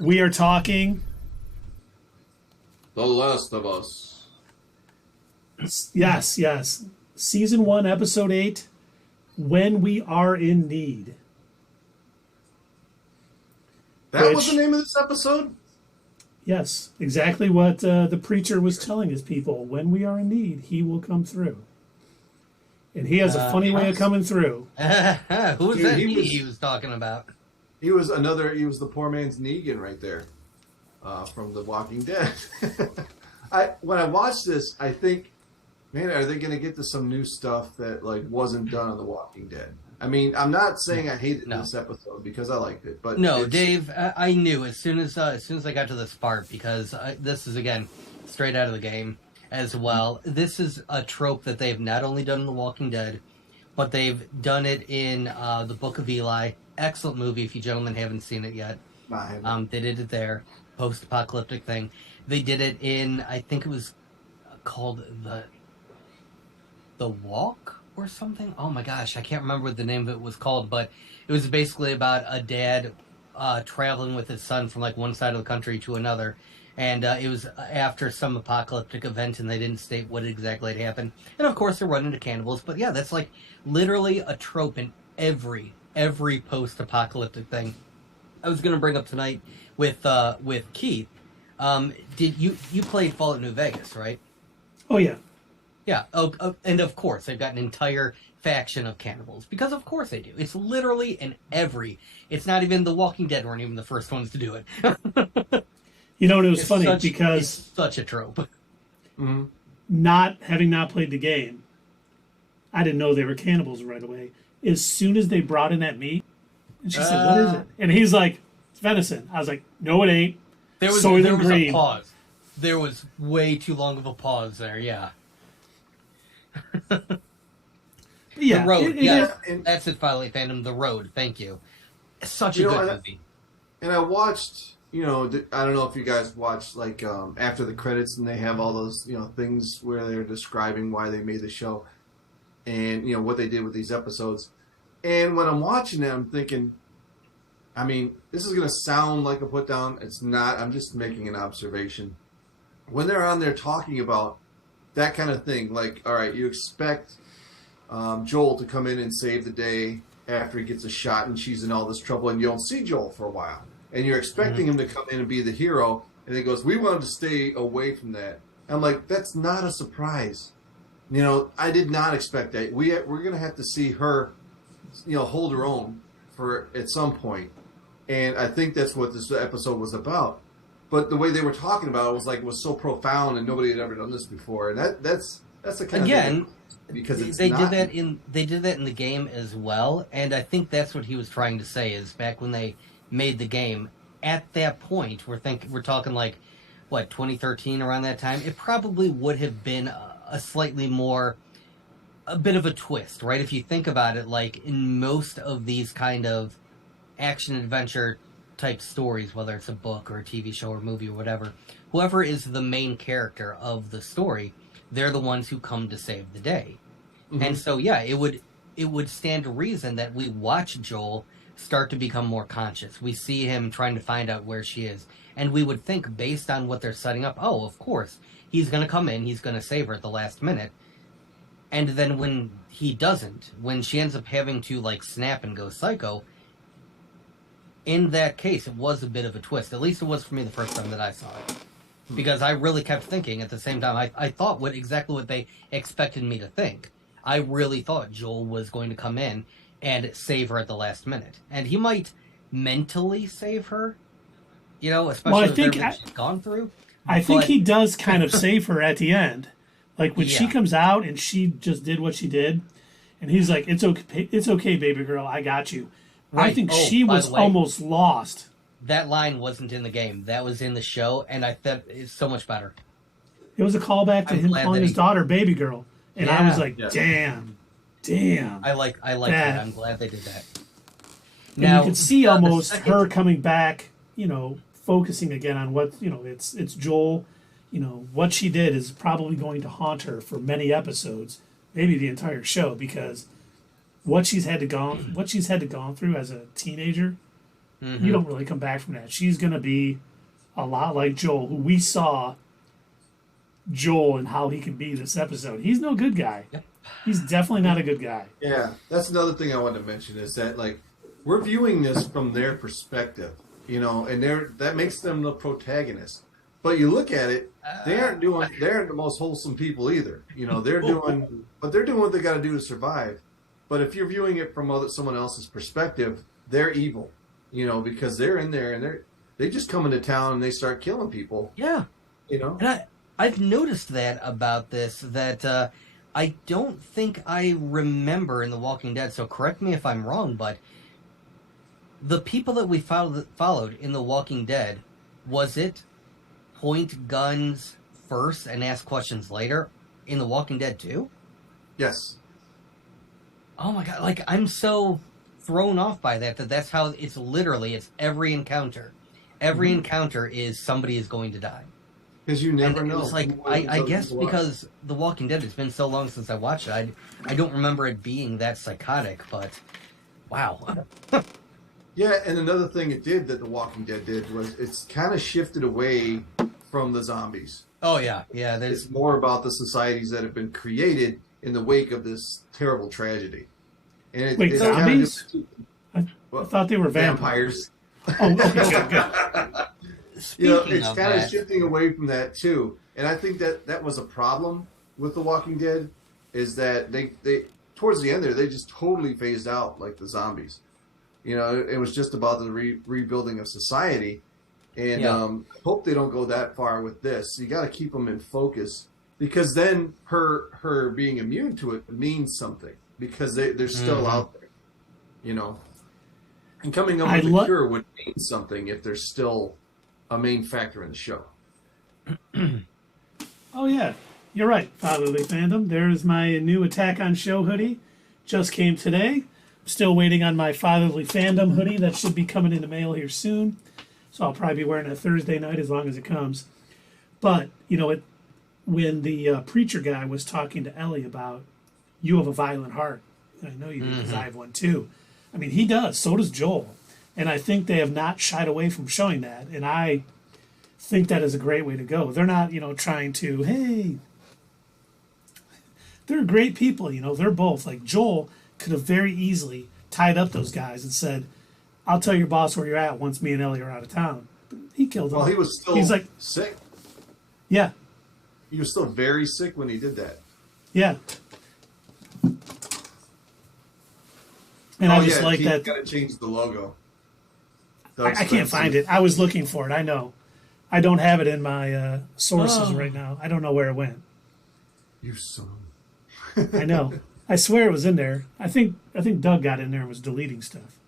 We are talking. The Last of Us. Yes. Season 1, Episode 8. When We Are in Need. That was the name of this episode? Yes, exactly what the preacher was telling his people. When we are in need, he will come through. And he has a funny way of coming through. Who's that he was talking about? He was the poor man's Negan right there. From The Walking Dead. When I watched this, I think, man, are they going to get to some new stuff that wasn't done on The Walking Dead? I mean, I'm not saying I hated this episode because I liked it, but no, Dave, I knew as soon as I got to this part, because this is again straight out of the game as well. This is a trope that they've not only done in The Walking Dead, but they've done it in the Book of Eli. Excellent movie if you gentlemen haven't seen it yet. They did it there, post-apocalyptic thing. They did it in, I think it was called the Walk or something. Oh my gosh, I can't remember what the name of it was called, but it was basically about a dad traveling with his son from one side of the country to another, and it was after some apocalyptic event, and they didn't state what exactly had happened. And of course, they run into cannibals. But yeah, that's literally a trope in every post-apocalyptic thing. I was going to bring up tonight with Keith. Did you played Fallout New Vegas, right? Oh yeah. Yeah, and of course, they've got an entire faction of cannibals, because of course they do. It's literally it's not even The Walking Dead weren't even the first ones to do it. And it was funny because... It's such a trope. Mm-hmm. Having not played the game, I didn't know they were cannibals right away. As soon as they brought in that meat, and she said, what is it? And he's like, it's venison. I was like, no, it ain't. There was a pause. There was way too long of a pause there, yeah. Yeah, The Road. That's it. Finally, Phantom. The Road. Thank you. Such a good movie. And I watched. I don't know if you guys watched after the credits, and they have all those things where they're describing why they made the show, and what they did with these episodes. And when I'm watching it, I'm thinking, I mean, this is going to sound like a put down. It's not. I'm just making an observation. When they're on there talking about that kind of thing, all right, you expect Joel to come in and save the day after he gets a shot and she's in all this trouble, and you don't see Joel for a while. And you're expecting him to come in and be the hero, and he goes, we wanted to stay away from that. And I'm like, that's not a surprise. I did not expect that. We're going to have to see her, hold her own at some point. And I think that's what this episode was about. But the way they were talking about it was so profound, and nobody had ever done this before. And that's the kind of thing, because they did that in the game as well. And I think that's what he was trying to say is back when they made the game, at that point, we're talking 2013, around that time. It probably would have been a slightly more, a bit of a twist, right? If you think about it, in most of these kind of action adventure type stories, whether it's a book or a TV show or movie or whatever, whoever is the main character of the story, they're the ones who come to save the day. Mm-hmm. And so, yeah, it would stand to reason that we watch Joel start to become more conscious. We see him trying to find out where she is. And we would think, based on what they're setting up, oh, of course, he's going to come in, he's going to save her at the last minute. And then when he doesn't, when she ends up having to, snap and go psycho, in that case, it was a bit of a twist. At least it was for me the first time that I saw it. Because I really kept thinking at the same time, I thought exactly what they expected me to think. I really thought Joel was going to come in and save her at the last minute. And he might mentally save her, especially with everything she's gone through. I think he does kind of save her at the end. When she comes out and she just did what she did, and he's like, it's okay, baby girl, I got you. Right. I think she was almost lost. That line wasn't in the game. That was in the show, and I thought it's so much better. It was a callback to him calling his daughter baby girl. And I was like, damn. I like that. I'm glad they did that. Now, you can see almost her coming back, focusing again on what, it's Joel. What she did is probably going to haunt her for many episodes, maybe the entire show, because what she's had to gone through as a teenager, you don't really come back from that. She's going to be a lot like Joel, who we saw Joel and how he can be this episode. He's no good guy. Yep. He's definitely not a good guy. Yeah, that's another thing I wanted to mention is that, like, we're viewing this from their perspective, you know, and that makes them the protagonist. But you look at it, they aren't the most wholesome people either. You know, they're doing what they got to do to survive. But if you're viewing it from someone else's perspective, they're evil, you know, because they're in there and they just come into town and they start killing people. Yeah. You know? And I've noticed that about this, that I don't think I remember in The Walking Dead, so correct me if I'm wrong, but the people that we followed in The Walking Dead, was it point guns first and ask questions later in The Walking Dead too? Yes. Oh my god, like, I'm so thrown off by that's how it's every encounter. Every encounter is somebody is going to die. Because you never know. It's like, I guess because The Walking Dead, it's been so long since I watched it, I don't remember it being that psychotic, but wow. Yeah, and another thing it did that The Walking Dead did was it's kind of shifted away from the zombies. Oh, yeah. It's more about the societies that have been created in the wake of this terrible tragedy. And Wait, zombies? I thought they were vampires. Oh, okay, good. You know, it's kind of shifting away from that too. And I think that was a problem with The Walking Dead, is that they towards the end there, they just totally phased out like the zombies. You know, it was just about the rebuilding of society. And I hope they don't go that far with this. You got to keep them in focus, because then her being immune to it means something, because they're still out there, you know. And coming up with a cure would mean something if there's still a main factor in the show. Oh, yeah. You're right, Fatherly Fandom. There's my new Attack on Show hoodie. Just came today. Still waiting on my Fatherly Fandom hoodie. That should be coming in the mail here soon. So I'll probably be wearing it Thursday night as long as it comes. But, you know, when the preacher guy was talking to Ellie about, you have a violent heart. I know you do, because I have one too. I mean, he does. So does Joel. And I think they have not shied away from showing that. And I think that is a great way to go. They're not, you know, trying to, hey, they're great people, you know. They're both. Like, Joel could have very easily tied up those guys and said, I'll tell your boss where you're at once me and Ellie are out of town. But he killed them. Well, he was still sick. Yeah. He was still very sick when he did that. Yeah. And I just like that. Got to change the logo. I can't find it. I was looking for it. I know. I don't have it in my sources right now. I don't know where it went. You son. I know. I swear it was in there. I think Doug got in there and was deleting stuff.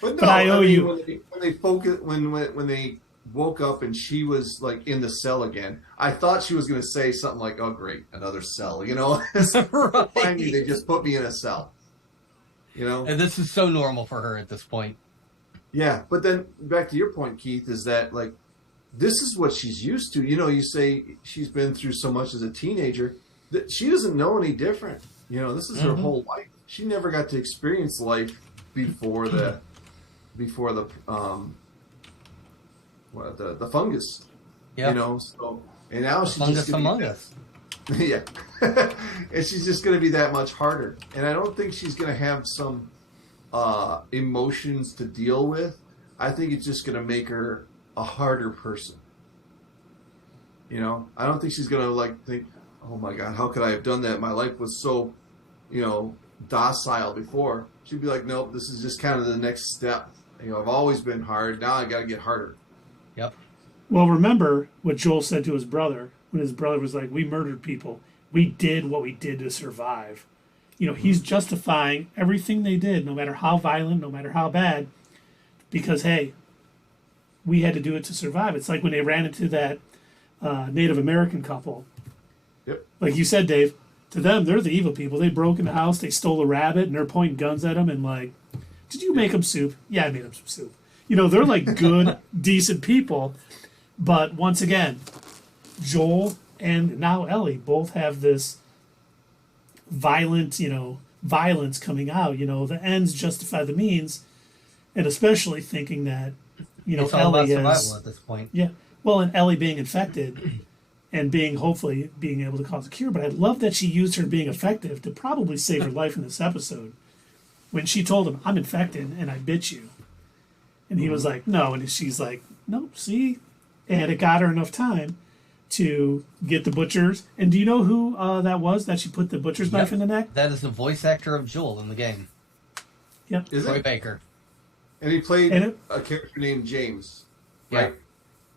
But I owe you. When they woke up and she was like in the cell again, I thought she was going to say something like, "Oh, great, another cell," you know. Right. Finally, they just put me in a cell. You know, and this is so normal for her at this point. Yeah, but then back to your point, Keith, is that like this is what she's used to. You know, you say she's been through so much as a teenager that she doesn't know any different. You know, this is her whole life. She never got to experience life before the fungus. Yeah. You know, so and now she's fungus just among us. Yeah. And she's just going to be that much harder. And I don't think she's going to have some emotions to deal with. I think it's just going to make her a harder person. You know, I don't think she's going to like think, oh my God, how could I have done that? My life was so, you know, docile before. She'd be like, nope, this is just kind of the next step. You know, I've always been hard. Now I got to get harder. Yep. Well, remember what Joel said to his brother when his brother was like, we murdered people. We did what we did to survive. You know, he's justifying everything they did, no matter how violent, no matter how bad, because, hey, we had to do it to survive. It's like when they ran into that Native American couple. Yep. Like you said, Dave, to them, they're the evil people. They broke in the house, they stole a rabbit, and they're pointing guns at them and like, did you make them soup? Yeah, I made them some soup. You know, they're like good, decent people. But once again, Joel and now Ellie both have this violent, you know, violence coming out. The ends justify the means, and especially thinking that it's all Ellie about is survival at this point. yeah. Well, and Ellie being infected and hopefully being able to cause a cure. But I love that she used her being effective to probably save her life in this episode. When she told him, "I'm infected and I bit you," and he was like, "No," and she's like, "Nope, see," and it got her enough time to get the butchers. And do you know who that was that she put the butcher's knife in the neck? That is the voice actor of Joel in the game. Yep. Is Troy it? Baker. And he played a character named James, right?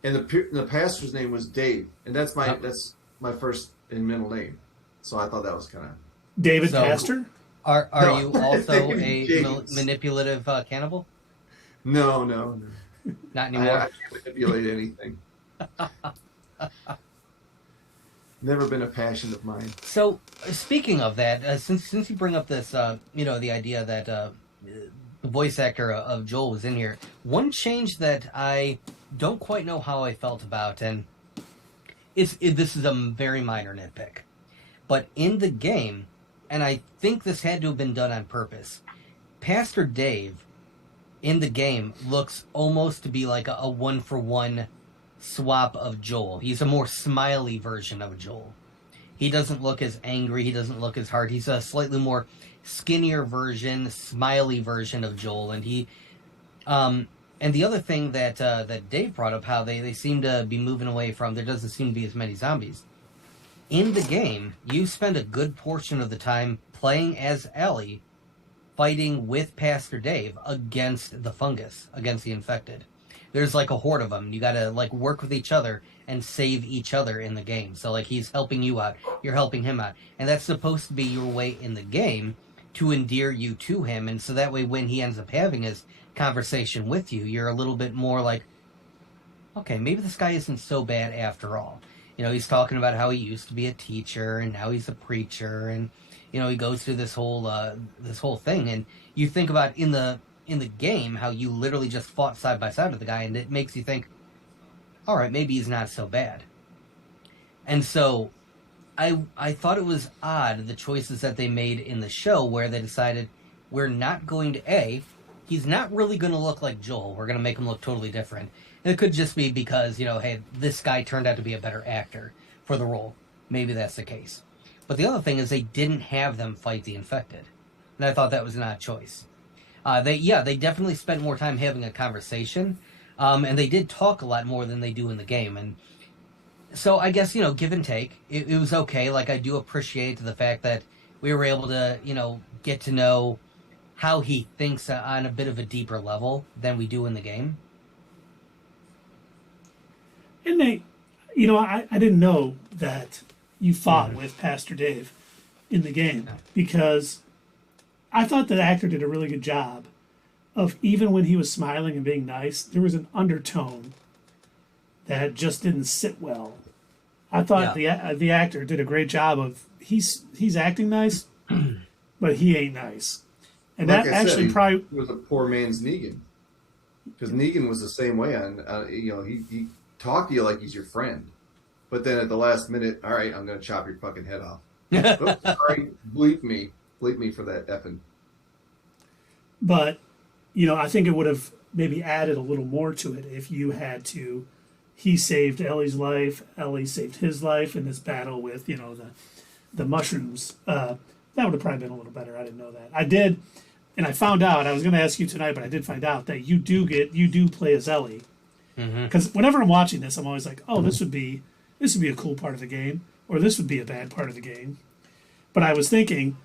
And the pastor's name was Dave, and that's my first and middle name. So I thought that was kind of David Pastor. Are you also a manipulative cannibal? No. Not anymore. I can't manipulate anything. Never been a passion of mine. So, speaking of that, since you bring up this, the idea that the voice actor of Joel was in here, one change that I don't quite know how I felt about, and this is a very minor nitpick, but in the game, and I think this had to have been done on purpose, Pastor Dave in the game looks almost to be like a one-for-one swap of Joel. He's a more smiley version of Joel. He doesn't look as angry. He doesn't look as hard. He's a slightly more skinnier version, smiley version of Joel. And and the other thing that Dave brought up, how they seem to be moving away from, there doesn't seem to be as many zombies. In the game, you spend a good portion of the time playing as Ellie, fighting with Pastor Dave against the fungus, against the infected. There's like a horde of them. You gotta like work with each other and save each other in the game. So like he's helping you out, you're helping him out, and that's supposed to be your way in the game to endear you to him. And so that way, when he ends up having his conversation with you, you're a little bit more like, okay, maybe this guy isn't so bad after all. He's talking about how he used to be a teacher and now he's a preacher, and he goes through this whole thing. And you think about in the game how you literally just fought side by side with the guy, and it makes you think, all right, maybe he's not so bad. And so I thought it was odd, the choices that they made in the show, where they decided we're not going to he's not really going to look like Joel. We're going to make him look totally different. And it could just be because, hey, this guy turned out to be a better actor for the role. Maybe that's the case. But the other thing is they didn't have them fight the infected. And I thought that was an odd choice. They definitely spent more time having a conversation. And they did talk a lot more than they do in the game. And so I guess, give and take. It was okay. Like, I do appreciate the fact that we were able to, get to know how he thinks on a bit of a deeper level than we do in the game. And I didn't know that you fought with Pastor Dave in the game, because I thought the actor did a really good job of, even when he was smiling and being nice, there was an undertone that just didn't sit well. I thought the actor did a great job of, he's acting nice, but he ain't nice. And like that I actually said, probably he was a poor man's Negan, because Negan was the same way. He talked to you like he's your friend, but then at the last minute, all right, I'm going to chop your fucking head off. Oops, sorry, bleep me for that effing. But I think it would have maybe added a little more to it if you had to. He saved Ellie's life. Ellie saved his life in this battle with the mushrooms. That would have probably been a little better. I didn't know that. I did, and I found out. I was going to ask you tonight, but I did find out that you do play as Ellie. Because whenever I'm watching this, I'm always like, oh, this would be a cool part of the game, or this would be a bad part of the game. But I was thinking,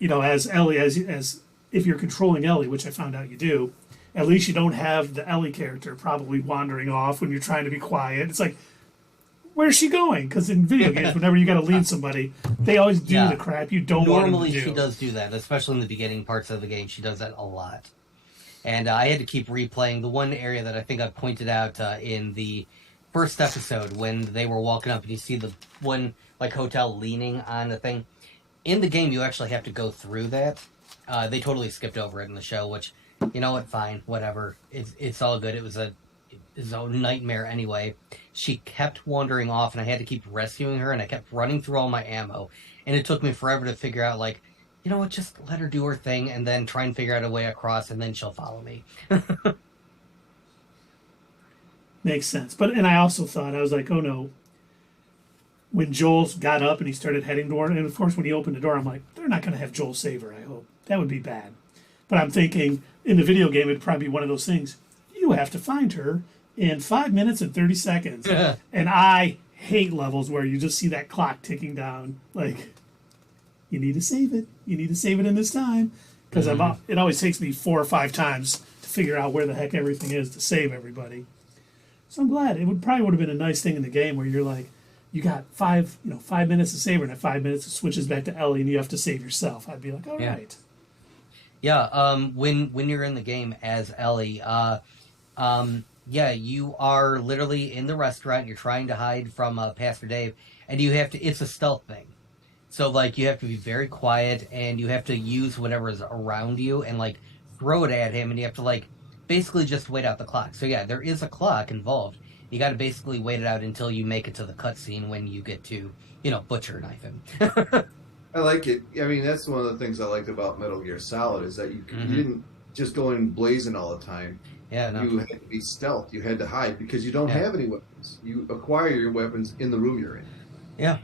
as Ellie, as if you're controlling Ellie, which I found out you do, at least you don't have the Ellie character probably wandering off when you're trying to be quiet. It's like, where's she going? Because in video games, whenever you got to lead somebody, they always do the crap you don't want them to do. Normally, she does do that, especially in the beginning parts of the game. She does that a lot. And I had to keep replaying the one area that I think I pointed out in the first episode, when they were walking up and you see the one hotel leaning on the thing. In the game, you actually have to go through that. They totally skipped over it in the show, which, you know what, fine, whatever. It's all good. It was a nightmare anyway. She kept wandering off, and I had to keep rescuing her, and I kept running through all my ammo. And it took me forever to figure out, you know what, just let her do her thing and then try and figure out a way across, and then she'll follow me. Makes sense. But and I also thought, I was like, oh no. When Joel got up and he started heading toward, and of course when he opened the door, I'm like, they're not going to have Joel save her, I hope. That would be bad. But I'm thinking, in the video game, it'd probably be one of those things. You have to find her in 5 minutes and 30 seconds. And I hate levels where you just see that clock ticking down. Like, you need to save it. You need to save it in this time. Because it always takes me 4 or 5 times to figure out where the heck everything is to save everybody. So I'm glad. It would have been a nice thing in the game where you're like, you got 5 minutes to save her, and at 5 minutes it switches back to Ellie, and you have to save yourself. I'd be like, all right. Yeah. When you're in the game as Ellie, you are literally in the restaurant. You're trying to hide from Pastor Dave, and you have to. It's a stealth thing. So like you have to be very quiet, and you have to use whatever is around you, and like throw it at him, and you have to like basically just wait out the clock. So yeah, there is a clock involved. You got to basically wait it out until you make it to the cutscene when you get to, butcher knife him. I like it. I mean, that's one of the things I liked about Metal Gear Solid is that you didn't just go in blazing all the time. Yeah, no. You had to be stealth. You had to hide because you don't have any weapons. You acquire your weapons in the room you're in. Yeah.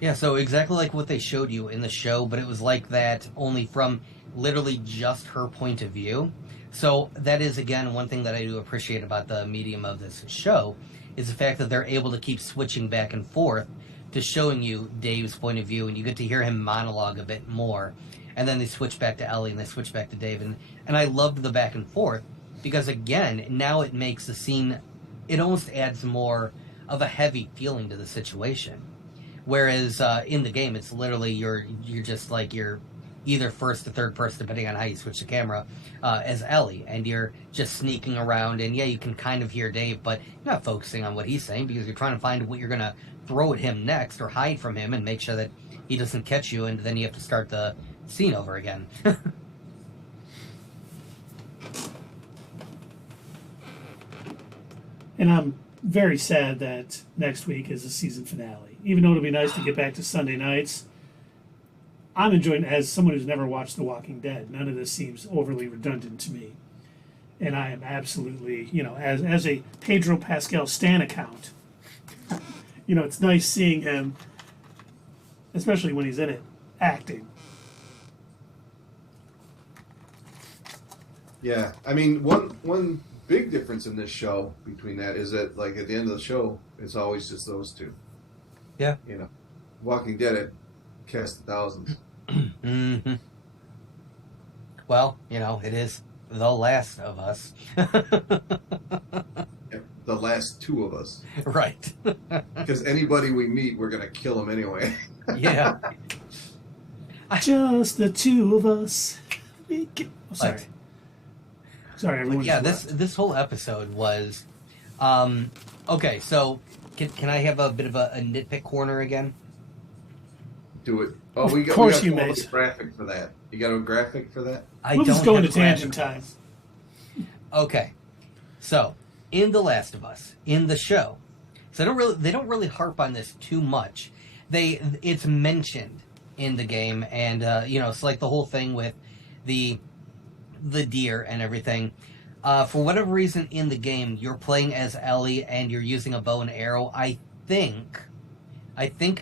Yeah, so exactly like what they showed you in the show, but it was like that only from literally just her point of view. So that is, again, one thing that I do appreciate about the medium of this show is the fact that they're able to keep switching back and forth to showing you Dave's point of view, and you get to hear him monologue a bit more. And then they switch back to Ellie, and they switch back to Dave. And I loved the back and forth because, again, now it makes the scene, it almost adds more of a heavy feeling to the situation. Whereas in the game, it's literally you're just like you're either first or third person, depending on how you switch the camera, as Ellie, and you're just sneaking around, and yeah, you can kind of hear Dave, but you're not focusing on what he's saying because you're trying to find what you're going to throw at him next or hide from him and make sure that he doesn't catch you, and then you have to start the scene over again. And I'm very sad that next week is the season finale. Even though it'll be nice to get back to Sunday nights, I'm enjoying, as someone who's never watched The Walking Dead, none of this seems overly redundant to me. And I am absolutely, as a Pedro Pascal stan account, it's nice seeing him, especially when he's in it, acting. Yeah, I mean, one big difference in this show between that is that, like, at the end of the show, it's always just those two. Yeah. Walking Dead, it cast thousands. Mm-hmm. Well, it is The Last of Us. Yeah, the last two of us. Right. Because anybody we meet, we're going to kill them anyway. Yeah. Just the two of us. Sorry. Like, Sorry, everyone. Yeah, this whole episode was... okay, so can I have a bit of a nitpick corner again? Do it. Oh, we got a graphic for that. You got a graphic for that? We'll just go into tangent time. Okay, so in The Last of Us, in the show, so they don't really harp on this too much. It's mentioned in the game, and it's like the whole thing with the deer and everything. For whatever reason in the game, you're playing as Ellie and you're using a bow and arrow. I think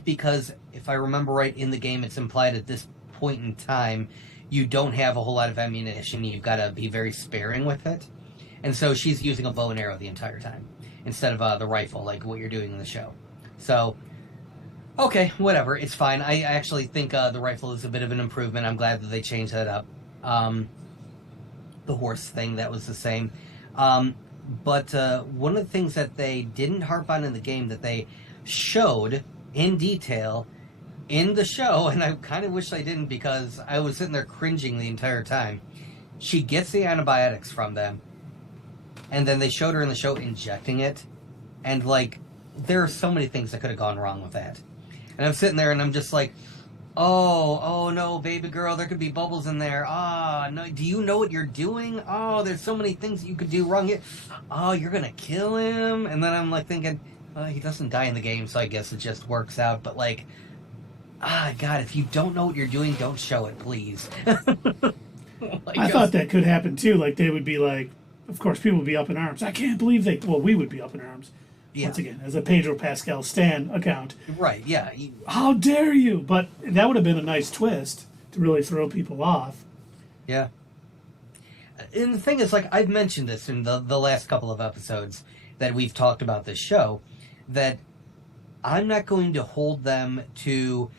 because if I remember right, in the game it's implied at this point in time you don't have a whole lot of ammunition. You've got to be very sparing with it. And so she's using a bow and arrow the entire time instead of the rifle like what you're doing in the show. So, okay, whatever. It's fine. I actually think the rifle is a bit of an improvement. I'm glad that they changed that up. The horse thing, that was the same. But one of the things that they didn't harp on in the game that they showed in detail in the show, and I kind of wish I didn't because I was sitting there cringing the entire time. She gets the antibiotics from them, and then they showed her in the show injecting it, and like, there are so many things that could have gone wrong with that. And I'm sitting there and I'm just like, oh no, baby girl, there could be bubbles in there. No, do you know what you're doing? Oh, there's so many things that you could do wrong. Oh, you're gonna kill him? And then I'm like thinking, he doesn't die in the game, so I guess it just works out. But like, God, if you don't know what you're doing, don't show it, please. I thought that could happen too. Like they would be like, of course, people would be up in arms. I can't believe they. Well, we would be up in arms. Yeah. Once again, as a Pedro Pascal stan account. Right. Yeah. How dare you? But that would have been a nice twist to really throw people off. Yeah. And the thing is, like I've mentioned this in the last couple of episodes that we've talked about this show, that I'm not going to hold them to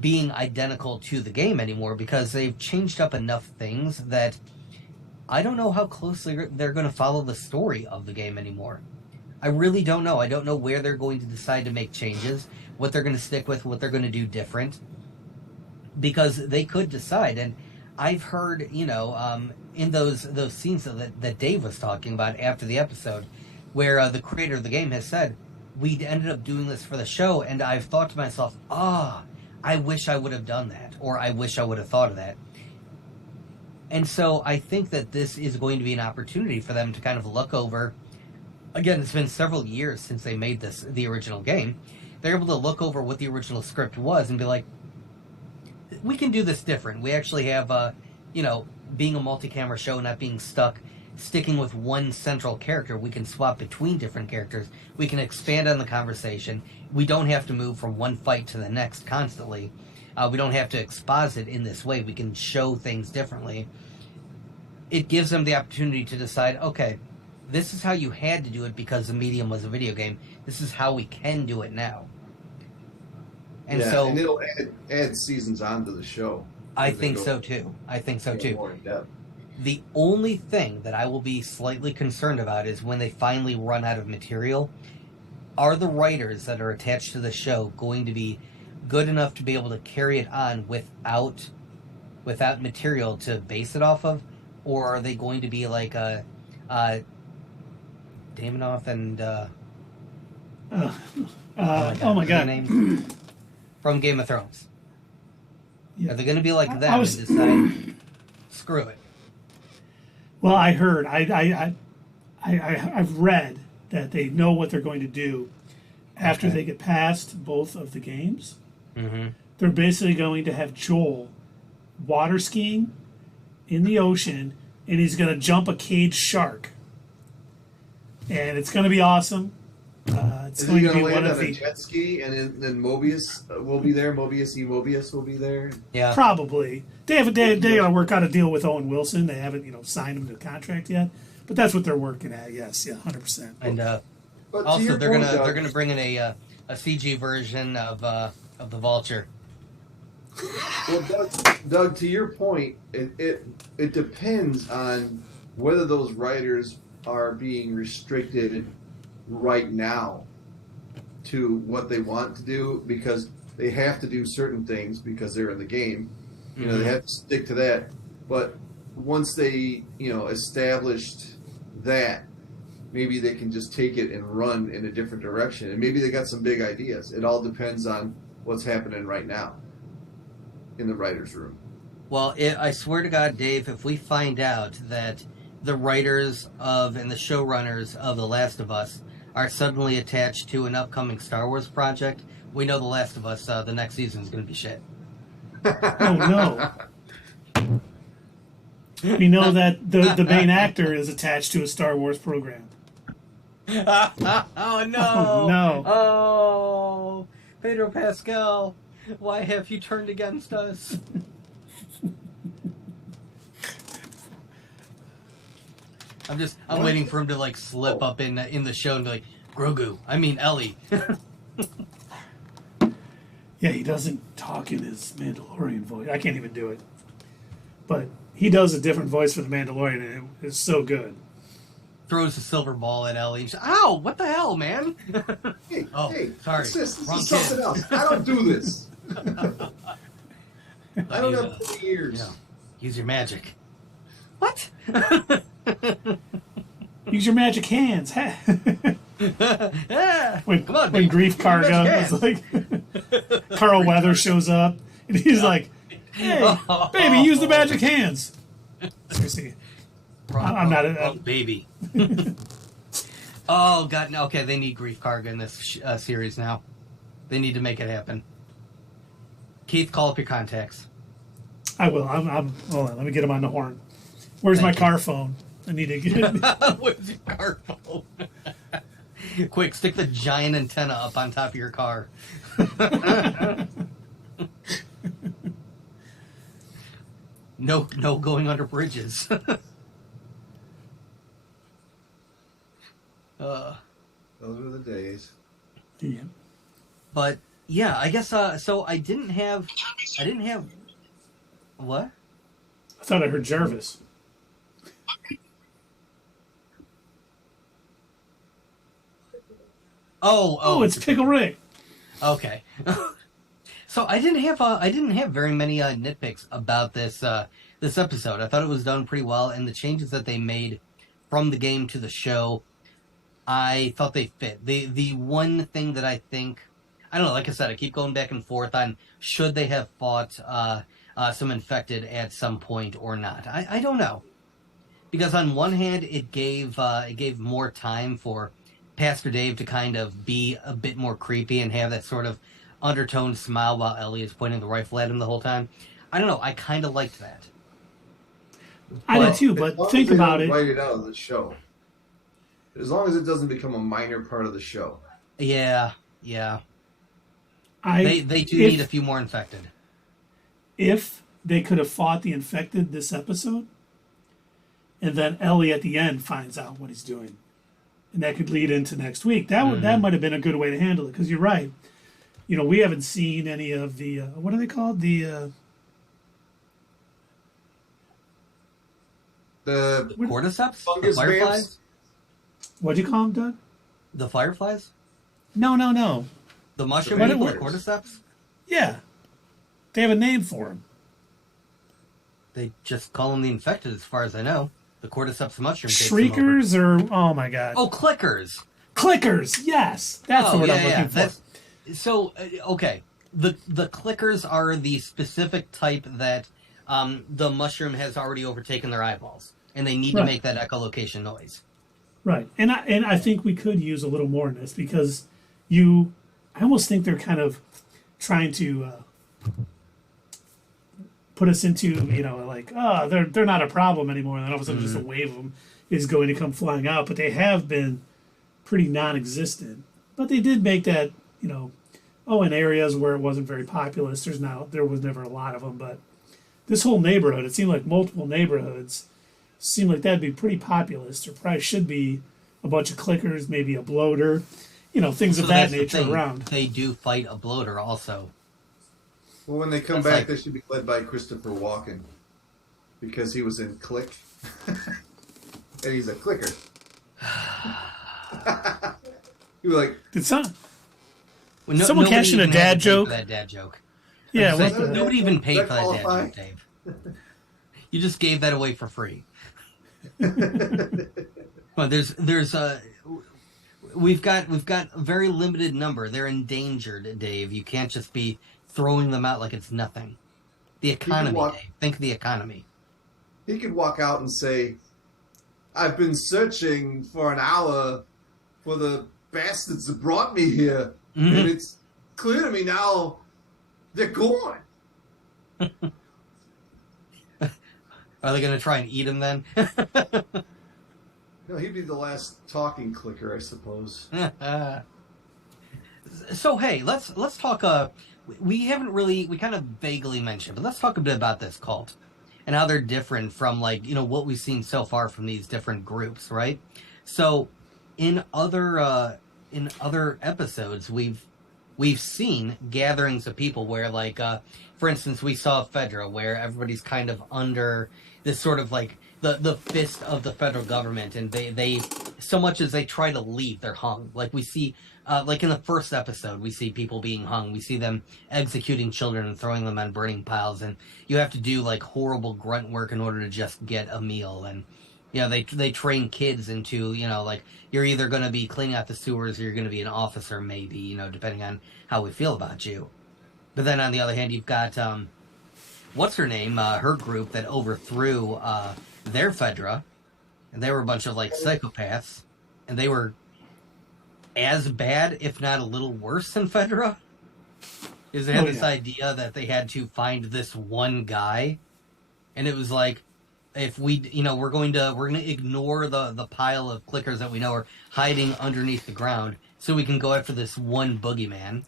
being identical to the game anymore because they've changed up enough things that I don't know how closely they're going to follow the story of the game anymore. I really don't know. I don't know where they're going to decide to make changes, what they're going to stick with, what they're going to do different, because they could decide. And I've heard, in those scenes that Dave was talking about after the episode, where the creator of the game has said, we ended up doing this for the show, and I've thought to myself, I wish I would have done that, or I wish I would have thought of that. And so I think that this is going to be an opportunity for them to kind of look over. Again, it's been several years since they made the original game. They're able to look over what the original script was and be like, we can do this different. We actually have, being a multi-camera show, not being sticking with one central character. We can swap between different characters. We can expand on the conversation. We don't have to move from one fight to the next constantly. We don't have to exposit in this way. We can show things differently. It gives them the opportunity to decide, okay, this is how you had to do it because the medium was a video game. This is how we can do it now. And it'll add seasons onto the show. I think so too. More in depth. The only thing that I will be slightly concerned about is when they finally run out of material. Are the writers that are attached to the show going to be good enough to be able to carry it on without material to base it off of? Or are they going to be like Damanoff and oh my god, name? From Game of Thrones. Yeah. Are they going to be like that and decide, screw it? Well, I heard, I've read that they know what they're going to do after they get past both of the games. Mm-hmm. They're basically going to have Joel water skiing in the ocean, and he's going to jump a caged shark. And it's going to be awesome. It's going to be one of the jet ski, and then Mobius will be there. Mobius will be there. Yeah, probably. They got to work out a deal with Owen Wilson. They haven't signed him to a contract yet, but that's what they're working at. Yes, 100%. And also they're gonna bring in a CG version of the Vulture. Well, Doug, to your point, it depends on whether those writers are being restricted right now to what they want to do, because they have to do certain things because they're in the game. They have to stick to that. But once they, established that, maybe they can just take it and run in a different direction. And maybe they got some big ideas. It all depends on what's happening right now in the writer's room. Well, I swear to God, Dave, if we find out that the writers and the showrunners of The Last of Us are suddenly attached to an upcoming Star Wars project, we know The Last of Us, the next season is going to be shit. Oh, no. We know that the main actor is attached to a Star Wars program. Oh, no. Oh, no. Oh, Pedro Pascal, why have you turned against us? I'm waiting for him to slip up in the show and be like, Ellie. Yeah, he doesn't talk in his Mandalorian voice. I can't even do it. But he does a different voice for the Mandalorian, and it's so good. Throws a silver ball at Ellie. Ow! What the hell, man? Hey, sorry. This Wrong is kid. something else. I don't do this. I don't have 20 years. Use your magic. What? Use your magic hands. when Come on, when Grief Karga is like, Carl Weathers shows up, and he's like, "Hey, baby, use the magic hands." Seriously, I'm not a baby. Oh God, no. Okay, they need Grief Karga in this series now. They need to make it happen. Keith, call up your contacts. I will. I'm hold on. Let me get him on the horn. Where's my car phone? I need to get it. Where's your car phone? Quick, stick the giant antenna up on top of your car. No going under bridges. Those were the days. Yeah. But yeah, I guess so I didn't have what? I thought I heard Jarvis. Oh, it's Pickle Rick. Okay. So I didn't have very many nitpicks about this this episode. I thought it was done pretty well, and the changes that they made from the game to the show, I thought they fit. The one thing that I think, I don't know, like I said, I keep going back and forth on should they have fought some infected at some point or not. I don't know, because on one hand it gave more time for Pastor Dave to kind of be a bit more creepy and have that sort of undertoned smile while Ellie is pointing the rifle at him the whole time. I don't know. I kind of liked that. I did too, but think about it. Write it out of the show. As long as it doesn't become a minor part of the show. Yeah. They do need a few more infected. If they could have fought the infected this episode, and then Ellie at the end finds out what he's doing, and that could lead into next week. That might have been a good way to handle it, because you're right. You know, we haven't seen any of the what are they called? The Cordyceps? Fungus The fireflies? vamps? What'd you call them, Doug? The fireflies? No. The mushroom What people, it the was. cordyceps? Yeah, they have a name for them. They just call them the infected, as far as I know. The cordyceps mushroom takes them Shriekers or oh my god. over. Oh, clickers. Clickers. Yes, that's the word I'm looking for. So okay, the clickers are the specific type that the mushroom has already overtaken their eyeballs, and they need to make that echolocation noise. Right, and I think we could use a little more in this, because I almost think they're kind of trying to put us into, like, they're not a problem anymore, and then all of a sudden just a wave of them is going to come flying out. But they have been pretty non-existent. But they did make that, in areas where it wasn't very populous, there was never a lot of them. But this whole neighborhood, it seemed like multiple neighborhoods seemed like that'd be pretty populous. There probably should be a bunch of clickers, maybe a bloater, things of that nature around. They do fight a bloater also. Well, when they come back, they should be led by Christopher Walken, because he was in Click, and he's a clicker. You were like, did someone cash in a dad joke? That dad joke. Yeah, nobody even paid for that dad joke, Dave. You just gave that away for free. Well, we've got a very limited number. They're endangered, Dave. You can't just be throwing them out like it's nothing. The economy, Dave. Think of the economy. He could walk out and say, "I've been searching for an hour for the bastards that brought me here, and it's clear to me now they're gone." Are they going to try and eat him then? No, he'd be the last talking clicker, I suppose. So hey, let's talk. We kind of vaguely mentioned, but let's talk a bit about this cult and how they're different from what we've seen so far from these different groups, right? So in other episodes, we've seen gatherings of people where, for instance, we saw Fedra, where everybody's kind of under this sort of the fist of the federal government, and they so much as they try to leave, they're hung. Like we see, in the first episode, we see people being hung. We see them executing children and throwing them on burning piles, and you have to do horrible grunt work in order to just get a meal. And they train kids into you're either going to be cleaning out the sewers or you're going to be an officer, maybe, depending on how we feel about you. But then on the other hand, you've got what's her name? Her group that overthrew their Fedra, and they were a bunch of psychopaths, and they were as bad, if not a little worse, than Fedra. is they had this idea that they had to find this one guy, and it was like, if we, we're going to ignore the pile of clickers that we know are hiding underneath the ground, so we can go after this one boogeyman.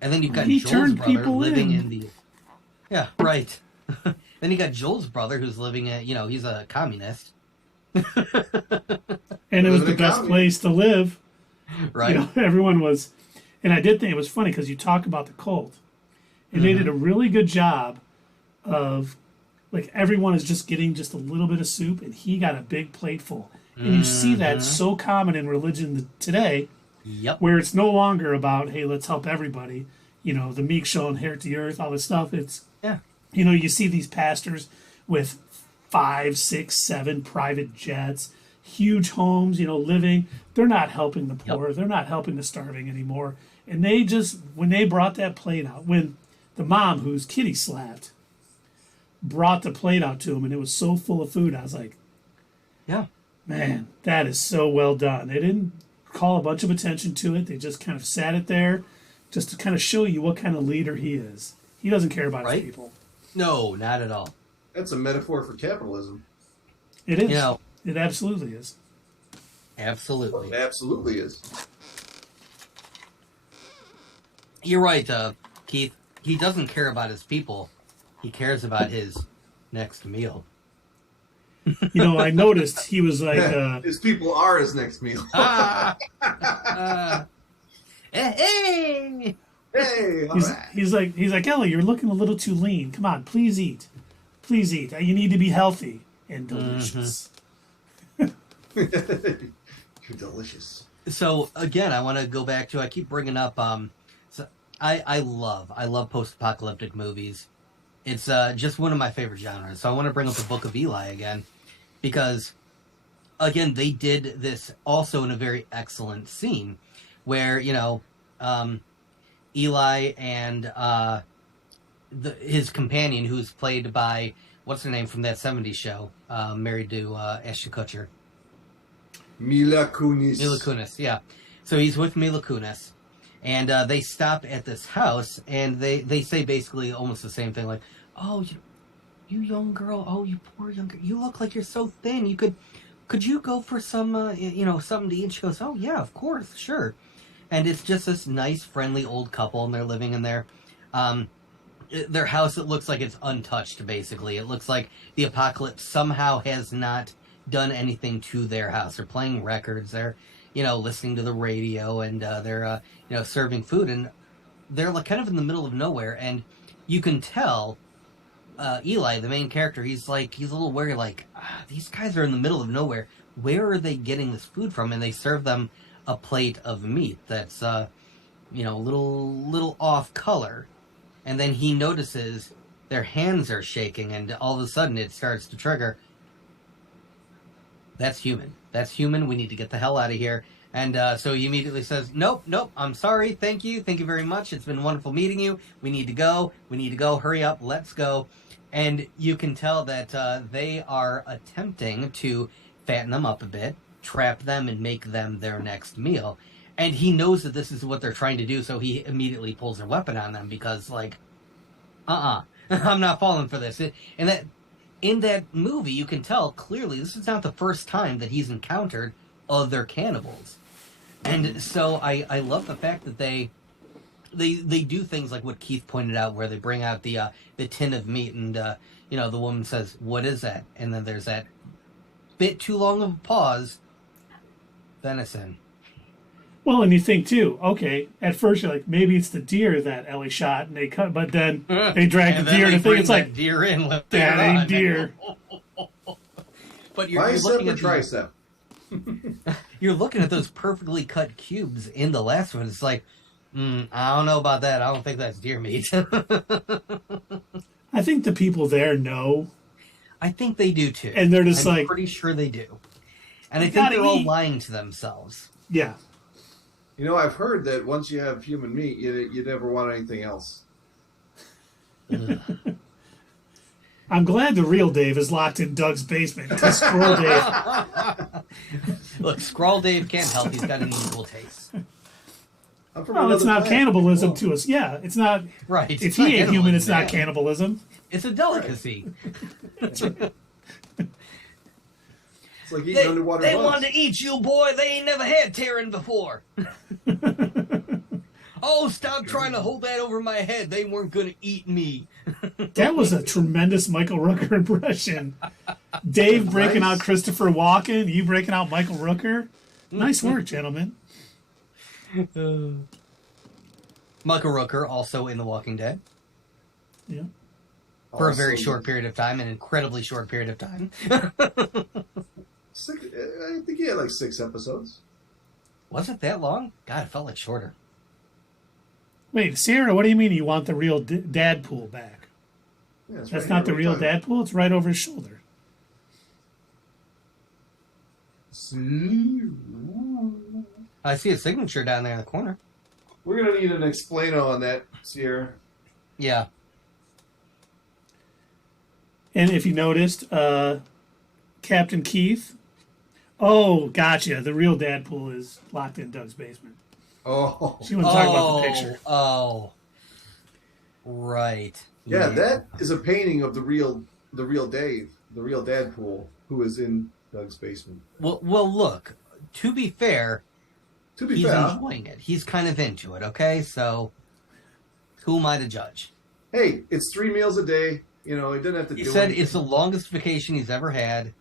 And then you've got Joel's brother living in the... Yeah, right. Then you got Joel's brother who's living at, he's a communist. And it was the best place to live. Right. Everyone was... And I did think it was funny because you talk about the cult. And they did a really good job of, like, everyone is just getting just a little bit of soup, and he got a big plateful. And you see that so common in religion today, where it's no longer about, hey, let's help everybody. The meek shall inherit the earth, all this stuff. It's, you see these pastors with 5, 6, 7 private jets, huge homes, living. They're not helping the poor. They're not helping the starving anymore. And they just, when they brought that plate out, when the mom whose kitty slapped brought the plate out to him, and it was so full of food, I was like, man, that is so well done. They didn't call a bunch of attention to it. They just kind of sat it there just to kind of show you what kind of leader he is. He doesn't care about his people. No, not at all. That's a metaphor for capitalism. It is. It absolutely is. Absolutely. It absolutely is. You're right, Keith. He doesn't care about his people. He cares about his next meal. I noticed he was like... his people are his next meal. Hey! He's like, Ellie, you're looking a little too lean. Come on, please eat. Please eat. You need to be healthy and delicious. You're delicious. So, again, I want to go back to... I keep bringing up... I love post-apocalyptic movies. It's just one of my favorite genres. So I want to bring up the Book of Eli again, because, again, they did this also in a very excellent scene, where Eli and his companion, who's played by what's her name from that '70s show, married to Ashton Kutcher, Mila Kunis. Mila Kunis, yeah. So he's with Mila Kunis. And they stop at this house, and they say basically almost the same thing, like, "Oh, you young girl, oh, you poor young girl, you look like you're so thin. Could you go for some, something to eat?" And she goes, "Oh yeah, of course, sure." And it's just this nice, friendly old couple, and they're living in their house. It looks like it's untouched. Basically, it looks like the apocalypse somehow has not done anything to their house. They're playing records. They're listening to the radio, and they're, serving food, and they're like kind of in the middle of nowhere, and you can tell Eli, the main character, he's a little wary, like, these guys are in the middle of nowhere. Where are they getting this food from? And they serve them a plate of meat that's, a little off color, and then he notices their hands are shaking, and all of a sudden it starts to trigger. That's human. That's human. We need to get the hell out of here. And so he immediately says, nope, I'm sorry. Thank you very much. It's been wonderful meeting you. We need to go. Hurry up. Let's go. And you can tell that they are attempting to fatten them up a bit, trap them, and make them their next meal. And he knows that this is what they're trying to do, so he immediately pulls their weapon on them because, like, I'm not falling for this. And that... In that movie, you can tell clearly this is not the first time that he's encountered other cannibals. And so I love the fact that they do things like what Keith pointed out, where they bring out the tin of meat, and the woman says, "What is that?" And then there's that bit too long of a pause. Venison. Well, and you think too, okay, at first you're like, maybe it's the deer that Ellie shot, and they cut, but then they drag the deer, and the thing, it's like, deer in, that ain't deer. But you're looking at tricep. You're looking at those perfectly cut cubes in the last one. It's like, I don't know about that. I don't think that's deer meat. I think the people there know. I think they do too, and they're just I'm pretty sure they do. And I think they're all lying to themselves. Yeah. I've heard that once you have human meat, you never want anything else. I'm glad the real Dave is locked in Doug's basement, because Squirrel Dave... Look, Squirrel Dave can't help. He's got an evil taste. I'm from Well, it's another not planet. cannibalism Whoa. to us. Yeah, it's not. Right. If It's he not ain't human, it's not man. cannibalism. It's a delicacy. It's like eating underwater They bugs. wanted to eat you, boy. They ain't never had Terran before. Oh, stop trying to hold that over my head. They weren't going to eat me. That was a tremendous Michael Rooker impression. Dave breaking Nice. out Christopher Walken, you breaking out Michael Rooker. Nice work, gentlemen. Michael Rooker, also in The Walking Dead. Yeah. For a very Also, short period of time, an incredibly short period of time. I think he had like 6 episodes. Was it that long? God, it felt like shorter. Wait, Sarah, what do you mean you want the real Dadpool back? Yeah, That's right not the here. real What are you talking Dadpool. It's right over his shoulder. about? I see a signature down there in the corner. We're gonna need an explainer on that, Sierra. Yeah. And if you noticed, Captain Keith. Oh, gotcha. The real Dadpool is locked in Doug's basement. Oh, She wouldn't talk about the picture. Oh. Right. yeah, that is a painting of the real Dave, the real Dadpool, who is in Doug's basement. Well, look. To be fair, To be he's fair, enjoying it. He's kind of into it, okay? So, who am I to judge? hey, it's 3 meals a day. You know, he didn't have to He do said anything. it's the longest vacation he's ever had.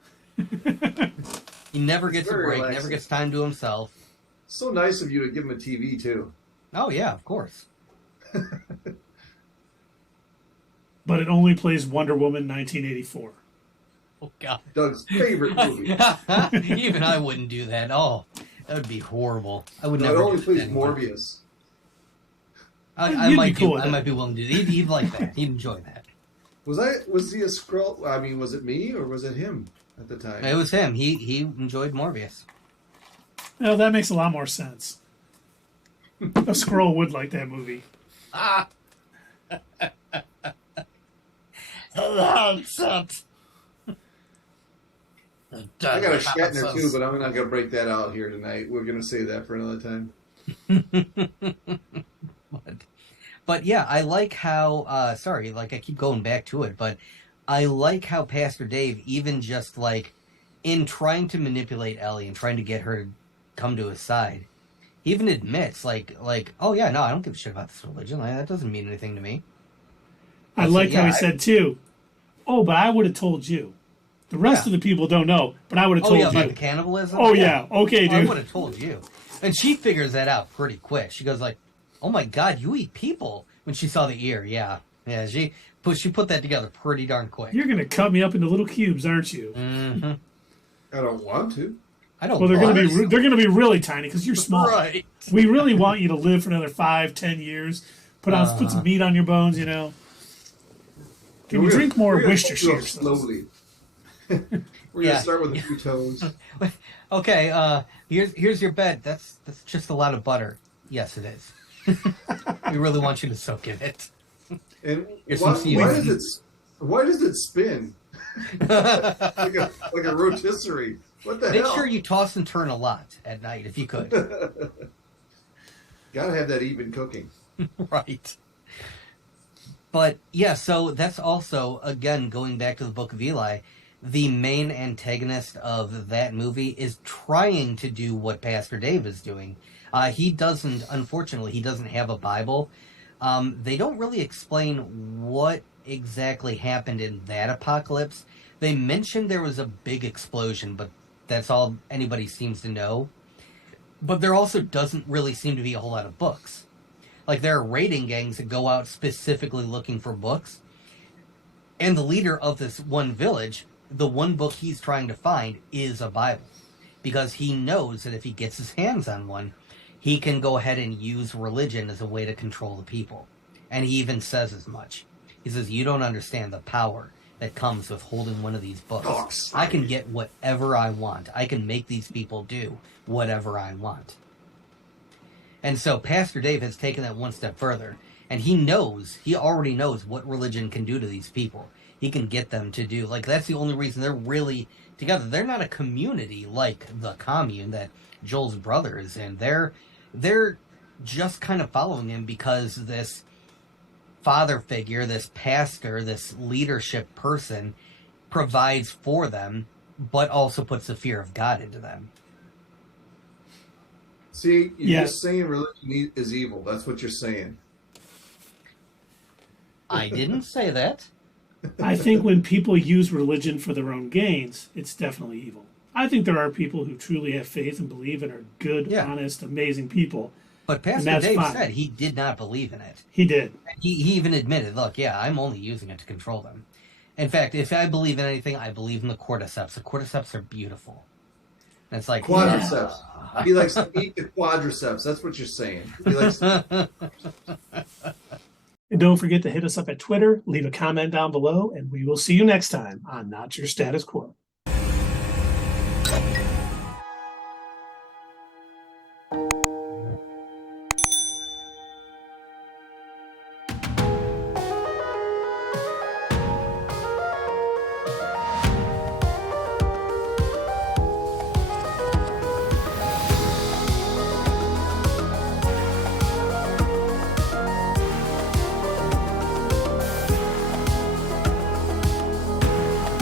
He never It's gets a very break, relaxing. never gets time to himself. So nice of you to give him a TV, too. Oh, yeah, of course. But it only plays Wonder Woman 1984. Oh, God. Doug's favorite movie. Even I wouldn't do that. Oh, that would be horrible. I would No, it never only do plays that anymore. Morbius. I You'd might be cool do. with I it. might be willing to do it. He'd like that. He'd enjoy that. Was he a Skrull? I mean, was it me or was it him at the time? It was him. He enjoyed Morbius. Well, that makes a lot more sense. A Skrull would like that movie. Ah. Nonsense. I got a Shatner too, but I'm not going to break that out here tonight. We're going to save that for another time. But yeah, I like how, sorry, like I keep going back to it, but I like how Pastor Dave, even just like in trying to manipulate Ellie and trying to get her to come to his side, he even admits like, oh yeah, no, I don't give a shit about this religion. Like, that doesn't mean anything to me. I liked how he said too. Oh, but I would have told you. The rest of the people don't know, but I would have Oh told yeah, you. about the cannibalism? Oh yeah, okay, I dude. would have told you. And she figures that out pretty quick. She goes like, "Oh my God, you eat people!" When she saw the ear, yeah. She put that together pretty darn quick. You're gonna cut me up into little cubes, aren't you? Mm-hmm. I don't want to. I don't. Well, they're want gonna be really tiny because you're small. Right. We really want you to live for another 5-10 years. Put some meat on your bones, you know. Can you drink more Worcestershire sauce? Slowly. We're going to start with a few toes. Okay. Here's your bed. That's just a lot of butter. Yes, it is. We really want you to soak in it. And Here's why some seasoning. does it spin? like a rotisserie. What the Make hell? sure you toss and turn a lot at night if you could. Gotta have that even cooking. Right. But yeah, so that's also, again, going back to the Book of Eli, the main antagonist of that movie is trying to do what Pastor Dave is doing. Unfortunately, he doesn't have a Bible. They don't really explain what exactly happened in that apocalypse. They mentioned there was a big explosion, but that's all anybody seems to know. But there also doesn't really seem to be a whole lot of books. Like, there are raiding gangs that go out specifically looking for books. And the leader of this one village, the one book he's trying to find is a Bible. Because he knows that if he gets his hands on one, he can go ahead and use religion as a way to control the people. And he even says as much. He says, "You don't understand the power that comes with holding one of these books. I can get whatever I want. I can make these people do whatever I want." And so Pastor Dave has taken that one step further. And he already knows what religion can do to these people. He can get them to do, like, that's the only reason they're really together. They're not a community like the commune that Joel's brother is in. They're just kind of following him because this father figure, this pastor, this leadership person provides for them, but also puts the fear of God into them. See, you're just saying religion is evil. That's what you're saying. I didn't say that. I think when people use religion for their own gains, it's definitely evil. I think there are people who truly have faith and believe and are good, honest, amazing people. But Pastor Dave said he did not believe in it. He did. He even admitted, look, I'm only using it to control them. In fact, if I believe in anything, I believe in the cordyceps. The cordyceps are beautiful. And it's like... Quadriceps. Yeah. He likes to eat the quadriceps. That's what you're saying. He likes to... And don't forget to hit us up at Twitter, leave a comment down below, and we will see you next time on Not Your Status Quo.